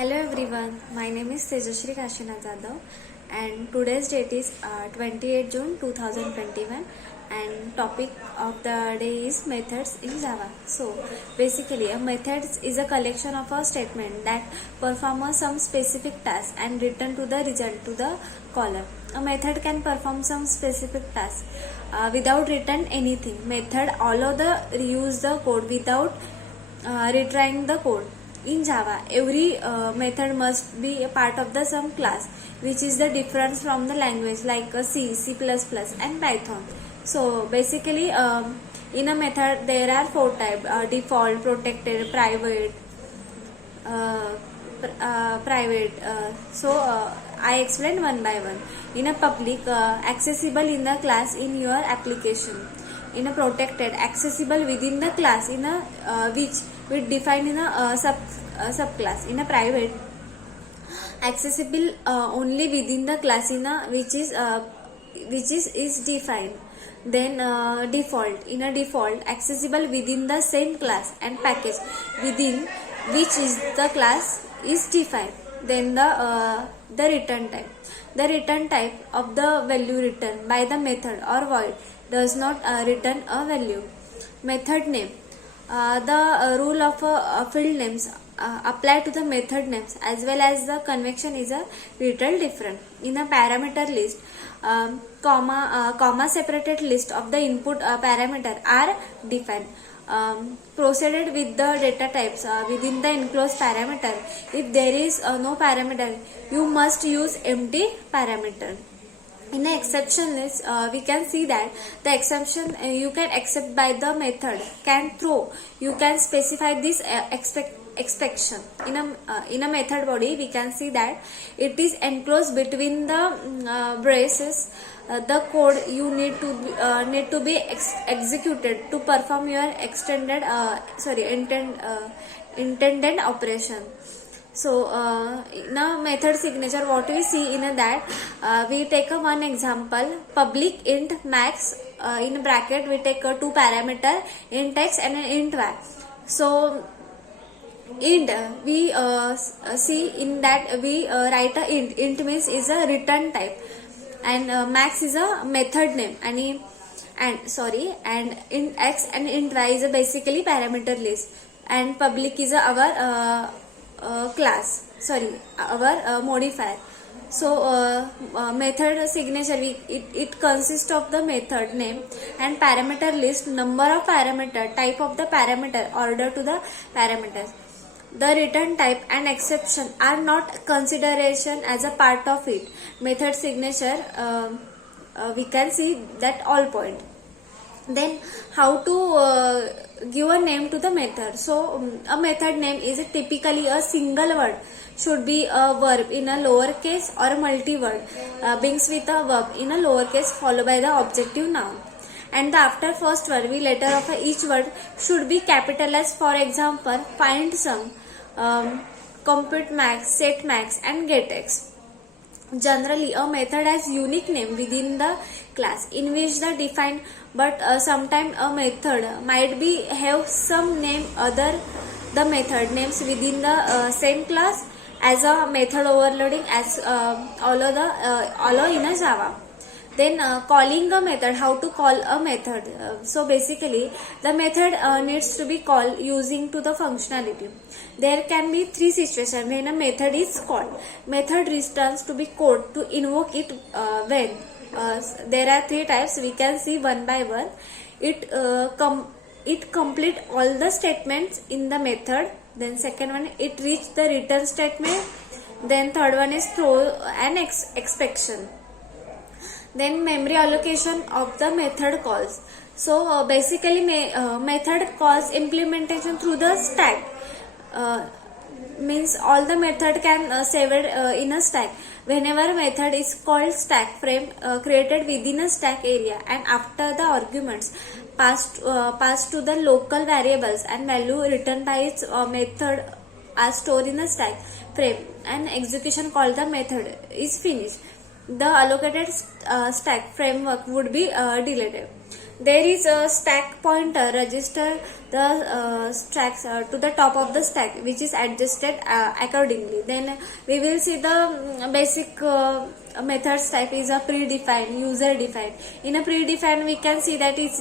Hello everyone, my name is Tejashree Kashinath Jadhav and today's date is 28 June 2021 and topic of the day is methods in Java. So basically a methods is a collection of a statement that perform some specific task and return to the result to the caller. A method can perform some specific task without return anything. Method allow the reuse the code without retrying the code. In Java, every method must be a part of the some class, which is the difference from the language like C, C++, and Python. So basically, in a method there are four types: default, protected, private. I explain one by one. In a public, accessible in the class in your application. In a protected, accessible within the class in a which we define in a subclass. In a private, accessible only within the class in a which is defined. Then default, in a default, accessible within the same class and package within which is the class is defined. Then the return type. The return type of the value returned by the method or void does not return a value. Method name. The rule of field names apply to the method names as well as the convention is a little different. In a parameter list, comma separated list of the input parameter are defined. Proceeded with the data types within the enclosed parameter. If there is no parameter, you must use empty parameter. In the exception list, we can see that the exception you can accept by the method can throw. You can specify this exception. In a method body, we can see that it is enclosed between the braces. The code you need to be executed to perform your intended operation. So in a method signature, what we see in that we take one example: public int max, in bracket we take two parameter, int x and int y. So int we see in that we write a int. Int means is a return type, and max is a method name, and int x and int y is a basically parameter list, and public is our our modifier. So method signature, it consists of the method name and parameter list, number of parameter, type of the parameter, order to the parameters. The return type and exception are not consideration as a part of it. Method signature, we can see that all point. Then how to give a name to the method. So a method name is typically a single word, should be a verb in a lowercase or a multi-word, begins with a verb in a lowercase followed by the objective noun, and the after first word we letter of each word should be capitalized. For example, find sum, compute max, set max, and get x. Generally, a method has unique name within the class in which the defined, but sometimes a method might be have some name other the method names within the same class as a method overloading as allow in a Java. Then calling a method, how to call a method. So basically the method needs to be called using to the functionality. There can be three situations when a method is called. Method returns to be code to invoke it when. There are three types, we can see one by one. It complete all the statements in the method. Then second one, it reach the return statement. Then third one is throw an exception. Then memory allocation of the method calls. So basically method calls implementation through the stack. Means all the method can save it in a stack. Whenever method is called, stack frame created within a stack area, and after the arguments passed to the local variables and value returned by its method are stored in a stack frame, and execution called the method is finished. The allocated stack framework would be deleted. there is a stack pointer register the stacks to the top of the stack, which is adjusted accordingly. Then we will see the basic methods type is a predefined, user defined. In a predefined, we can see that it's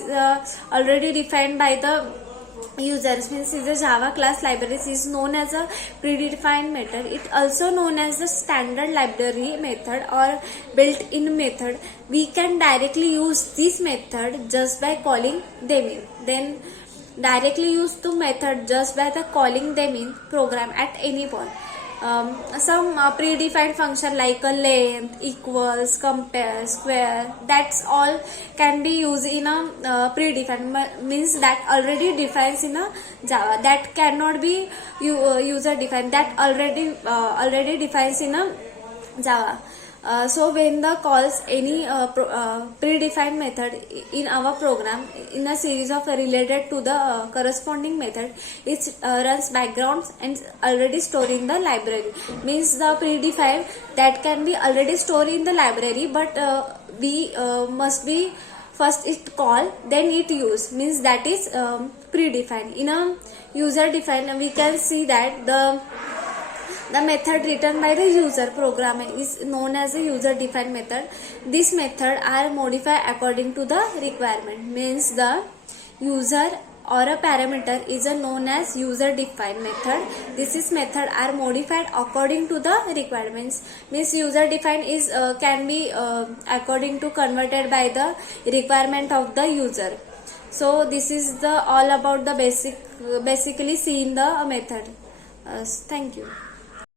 already defined by the users, means is a Java class libraries is known as a predefined method. It also known as the standard library method or built-in method. We can directly use this method just by calling them in. Then directly use the method just by the calling them in program at any point. Some predefined function like a length, equals, compare, square, that's all can be used in a predefined, means that already defines in a Java, that cannot be user defined, that already defines in a Java. So when the calls any predefined method in our program in a series of related to the corresponding method, it runs backgrounds and already stored in the library. Means the predefined that can be already stored in the library, but we must be first it call, then it use, means that is predefined. In a user defined, we can see that the method written by the user programmer is known as a user defined method. This method are modified according to the requirement, means the user or a parameter is known as user defined method. This is method are modified according to the requirements, means user defined is can be according to converted by the requirement of the user. So this is the all about the basically seeing the method. Thank you.